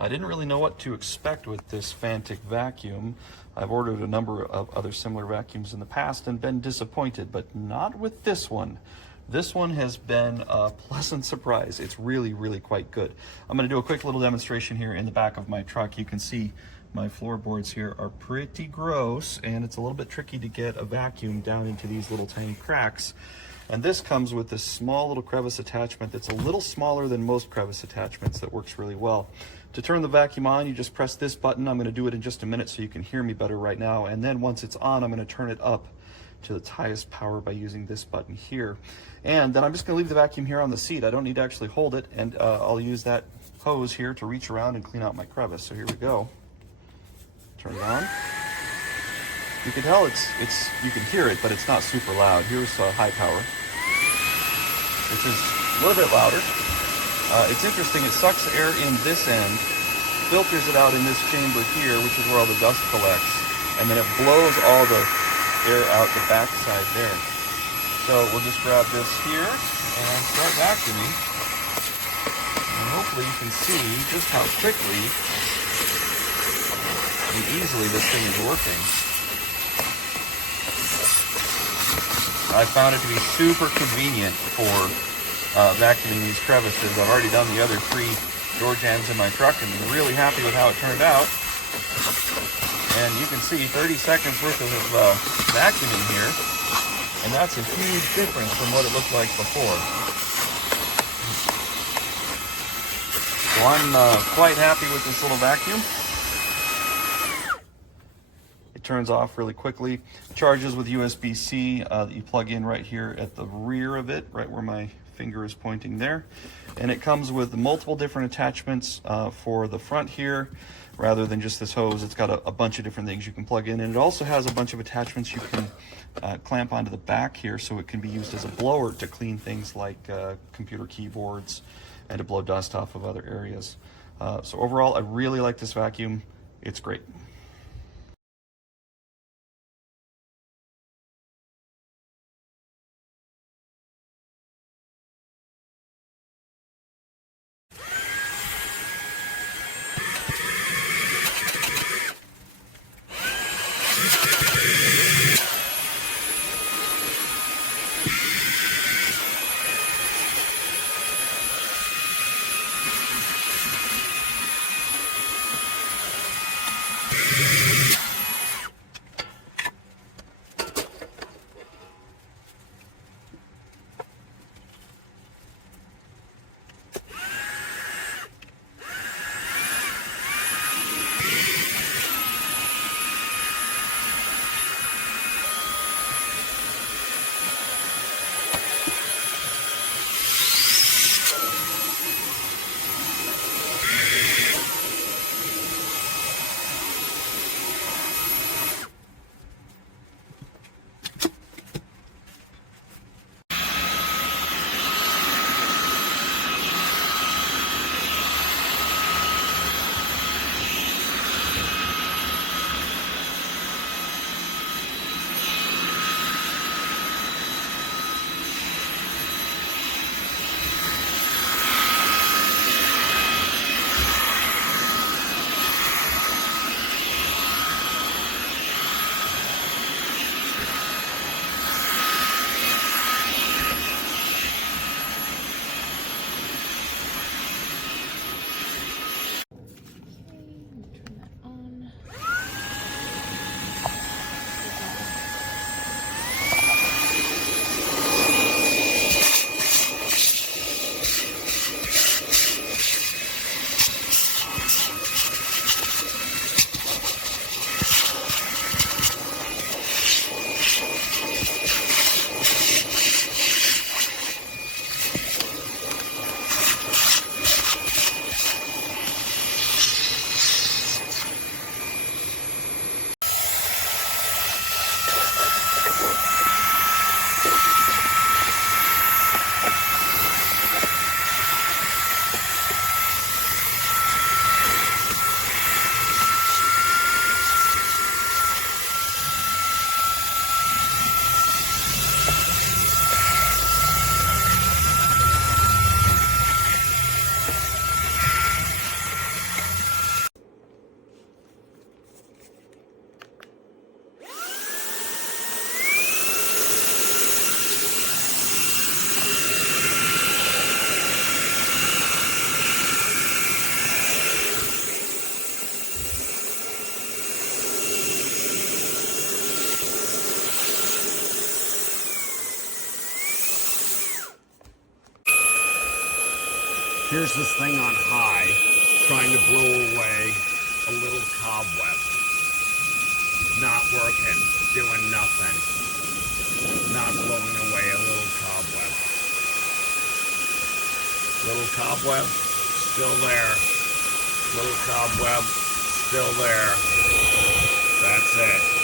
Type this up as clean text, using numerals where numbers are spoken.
I didn't really know what to expect with this Fanttik vacuum. I've ordered a number of other similar vacuums in the past and been disappointed, but not with this one. This one has been a pleasant surprise. It's really, really quite good. I'm going to do a quick little demonstration here in the back of my truck. You can see my floorboards here are pretty gross, and it's a little bit tricky to get a vacuum down into these little tiny cracks. And this comes with this small little crevice attachment that's a little smaller than most crevice attachments that works really well. To turn the vacuum on, you just press this button. I'm going to do it in just a minute so you can hear me better right now. And then once it's on, I'm going to turn it up to its highest power by using this button here. And then I'm just going to leave the vacuum here on the seat. I don't need to actually hold it, and I'll use that hose here to reach around and clean out my crevice. So here we go. Turn it on. You can tell you can hear it, but it's not super loud. Here's high power. This is a little bit louder. It's interesting, it sucks air in this end, filters it out in this chamber here, which is where all the dust collects, and then it blows all the air out the back side there. So we'll just grab this here and start vacuuming. And hopefully you can see just how quickly and easily this thing is working. I found it to be super convenient for vacuuming these crevices. I've already done the other 3 door jams in my truck and I'm really happy with how it turned out. And you can see 30 seconds worth of vacuuming here, and that's a huge difference from what it looked like before. So I'm quite happy with this little vacuum. It turns off really quickly. It charges with USB-C that you plug in right here at the rear of it, right where my finger is pointing there. And it comes with multiple different attachments for the front here. Rather than just this hose, it's got a bunch of different things you can plug in, and it also has a bunch of attachments you can clamp onto the back here, so it can be used as a blower to clean things like computer keyboards and to blow dust off of other areas. So overall, I really like this vacuum. It's great. Here's this thing on high, trying to blow away a little cobweb. Not working, doing nothing. Not blowing away a little cobweb. Little cobweb, still there. Little cobweb, still there. That's it.